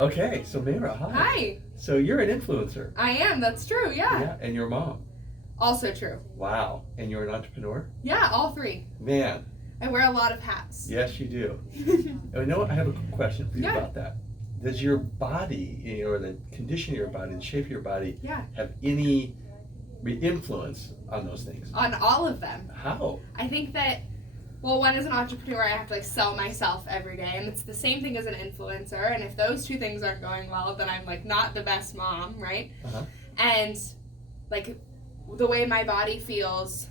Okay, so Mayra, hi. Hi. So you're an influencer. I am, that's true, yeah. Yeah, and you're a mom. Also true. Wow. And you're an entrepreneur? Yeah, all three. Man. I wear a lot of hats. Yes, you do. You know what? I have a question for you about that. Does your body, or the condition of your body, the shape of your body, have any influence on those things? On all of them. How? I think that, well, one, as an entrepreneur, I have to sell myself every day, and it's the same thing as an influencer, and if those two things aren't going well, then I'm not the best mom, right? Uh-huh. And the way my body feels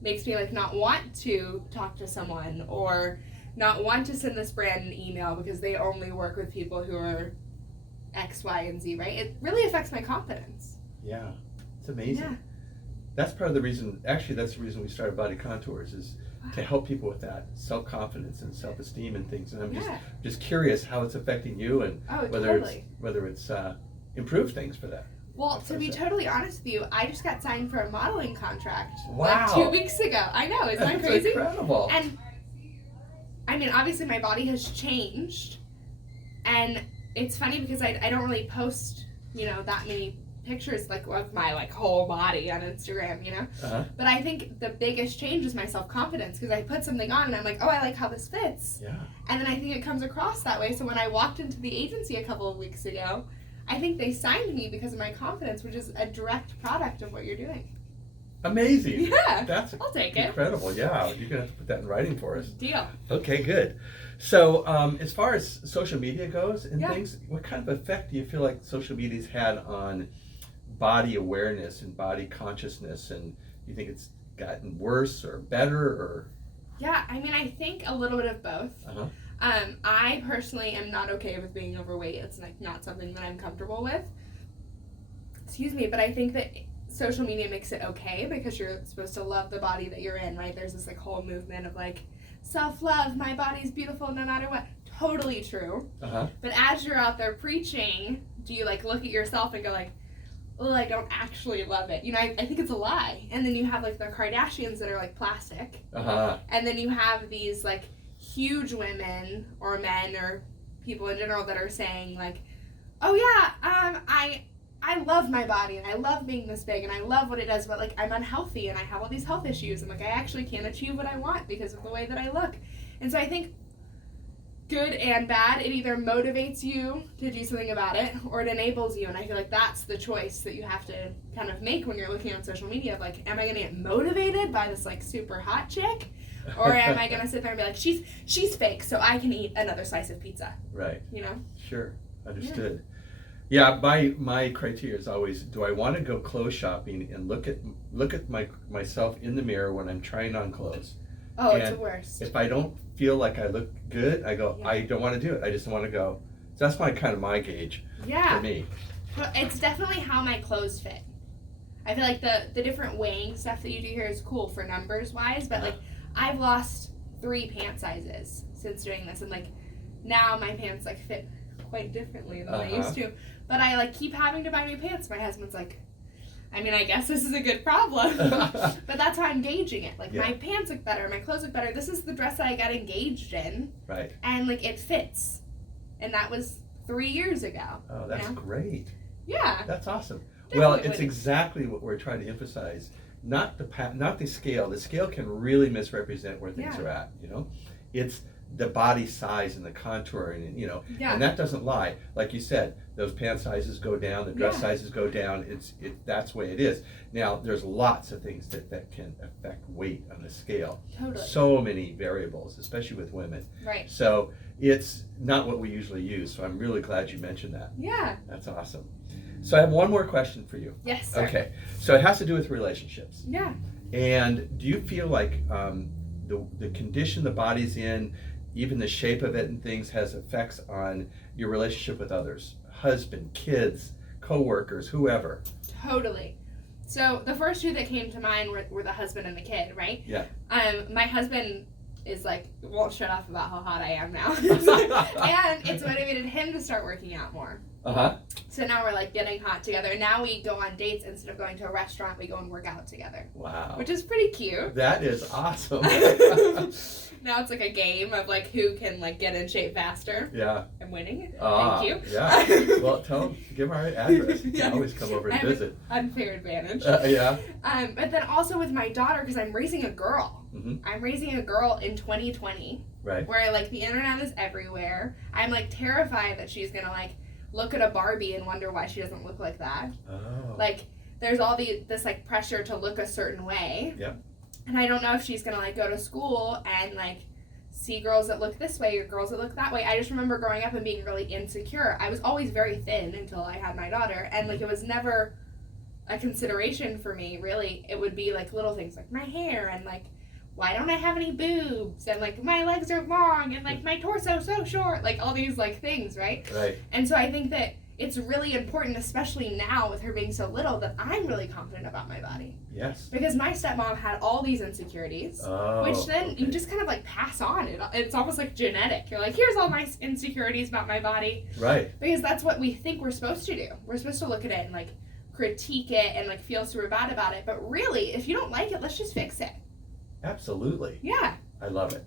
makes me not want to talk to someone or not want to send this brand an email because they only work with people who are X, Y, and Z, right? It really affects my confidence. Yeah, it's amazing. Yeah. That's part of the reason, actually that's the reason we started Body Contourz, is to help people with that self-confidence and self-esteem and things. And I'm just curious how it's affecting you, and whether it's improved things for that. Well, to be totally honest with you, I just got signed for a modeling contract 2 weeks ago. I know, isn't that crazy? That's incredible. And I mean, obviously my body has changed, and it's funny because I don't really post, that many pictures of my whole body on Instagram, Uh-huh. But I think the biggest change is my self-confidence, because I put something on and I'm like, oh, I like how this fits. Yeah. And then I think it comes across that way. So when I walked into the agency a couple of weeks ago, I think they signed me because of my confidence, which is a direct product of what you're doing. Amazing. Yeah. I'll take it. Incredible. Yeah. You're going to have to put that in writing for us. Deal. Okay, good. So as far as social media goes and things, what kind of effect do you feel like social media's had on body awareness and body consciousness? And do you think it's gotten worse or better, or? Yeah, I mean, I think a little bit of both. Uh-huh. I personally am not okay with being overweight. It's not something that I'm comfortable with. Excuse me, but I think that social media makes it okay because you're supposed to love the body that you're in, right? There's this whole movement of self-love, my body's beautiful no matter what. Totally true. Uh-huh. But as you're out there preaching, do you look at yourself and go oh, I don't actually love it? I think it's a lie. And then you have the Kardashians that are plastic. Uh-huh. And then you have these huge women or men or people in general that are saying oh yeah, I love my body and I love being this big and I love what it does, but I'm unhealthy and I have all these health issues and I actually can't achieve what I want because of the way that I look. And so I think good and bad, it either motivates you to do something about it or it enables you, and I feel that's the choice that you have to kind of make when you're looking on social media of am I going to get motivated by this super hot chick, or am I going to sit there and be she's fake so I can eat another slice of pizza? Right. Sure. Understood. Yeah, my criteria is always, do I want to go clothes shopping and look at myself in the mirror when I'm trying on clothes? Oh, it's the worst. If I don't feel like I look good, I go, I don't want to do it. I just want to go. So that's my gauge for me. But it's definitely how my clothes fit. I feel the different weighing stuff that you do here is cool for numbers wise, but I've lost 3 pant sizes since doing this, and now my pants fit quite differently than they used to. But I keep having to buy new pants. My husband's I guess this is a good problem. But that's how I'm gauging it. My pants look better, my clothes look better. This is the dress that I got engaged in. Right. And it fits. And that was 3 years ago. Oh, that's great. Yeah. That's awesome. Definitely well, it's exactly what we're trying to emphasize. Not the scale. The scale can really misrepresent where things are at, It's the body size and the contouring, and and that doesn't lie. Like you said, those pant sizes go down, the dress sizes go down. That's the way it is. Now, there's lots of things that can affect weight on the scale. Totally. So many variables, especially with women. Right. So it's not what we usually use. So I'm really glad you mentioned that. Yeah. That's awesome. So I have one more question for you. Yes, sir. Okay. So it has to do with relationships. Yeah. And do you feel the condition the body's in, even the shape of it and things, has effects on your relationship with others? Husband, kids, co-workers, whoever. Totally. So the first 2 that came to mind were the husband and the kid, right? Yeah. My husband is won't shut up about how hot I am now. And it's motivated him him to start working out more. Uh-huh. So now we're like getting hot together. Now we go on dates instead of going to a restaurant. We go and work out together. Wow. Which is pretty cute. That is awesome. Now it's like a game of like who can like get in shape faster. Yeah. I'm winning. Thank you. Yeah. Well, give our address. You can always come over and visit. Unfair advantage. Yeah. But then also with my daughter, because I'm raising a girl. Mm-hmm. I'm raising a girl in 2020. Right. Where like the internet is everywhere. I'm like terrified that she's gonna like look at a Barbie and wonder why she doesn't look like that. Oh. Like there's all this like pressure to look a certain way. Yep. And I don't know if she's gonna like go to school and like see girls that look this way or girls that look that way. I just remember growing up and being really insecure. I was always very thin until I had my daughter, and like it was never a consideration for me, really. It would be like little things like my hair and like why don't I have any boobs and like my legs are long and like my torso so short, like all these like things, right? Right. And so I think that it's really important, especially now with her being so little, that I'm really confident about my body. Yes. Because my stepmom had all these insecurities, which then you just kind of like pass on. It's almost like genetic. You're like, here's all my insecurities about my body. Right. Because that's what we think we're supposed to do. We're supposed to look at it and like critique it and like feel super bad about it. But really, if you don't like it, let's just fix it. Absolutely. Yeah. I love it.